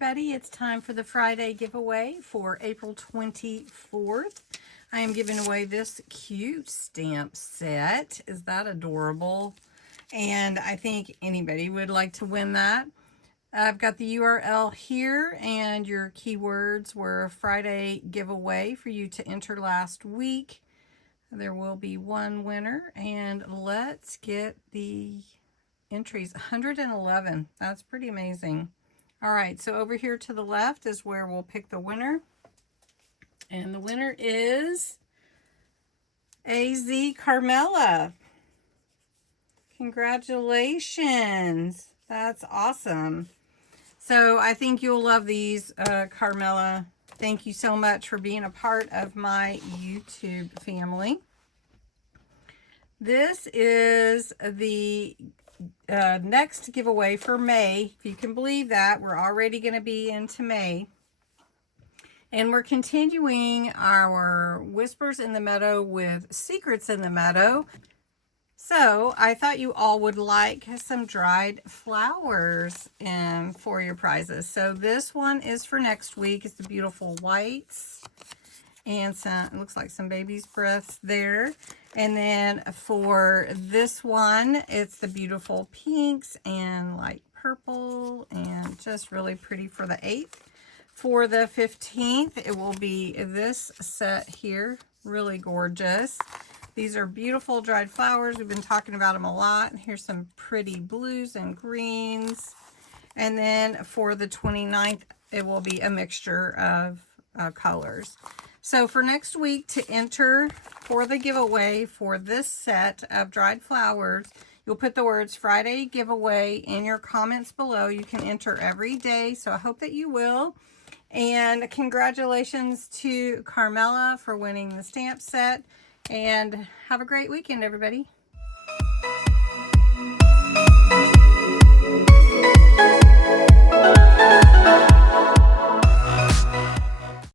everybody. It's time for the Friday giveaway for April 24th. I am giving away this cute stamp set. Is that adorable? And I think anybody would like to win that. I've got the URL here, and your keywords were Friday giveaway for you to enter last week. There will be one winner, and let's get the entries. 111. That's pretty amazing. All right, so over here to the left is where we'll pick the winner. And the winner is AZ Carmela. Congratulations. That's awesome. So I think you'll love these, Carmela. Thank you so much for being a part of my YouTube family. This is the next giveaway for May. If you can believe that, we're already going to be into May. And we're continuing our Whispers in the Meadow with Secrets in the Meadow. So I thought you all would like some dried flowers for your prizes. So this one is for next week. It's the beautiful whites. And some, it looks like some baby's breaths there. And then for this one, it's the beautiful pinks and light purple and just really pretty for the 8th. For the 15th, it will be this set here, really gorgeous. These are beautiful dried flowers. We've been talking about them a lot. Here's some pretty blues and greens. And then for the 29th, it will be a mixture of colors. So for next week, to enter for the giveaway for this set of dried flowers, you'll put the words Friday giveaway in your comments below. You can enter every day, so I hope that you will. And congratulations to Carmela for winning the stamp set. And have a great weekend, everybody.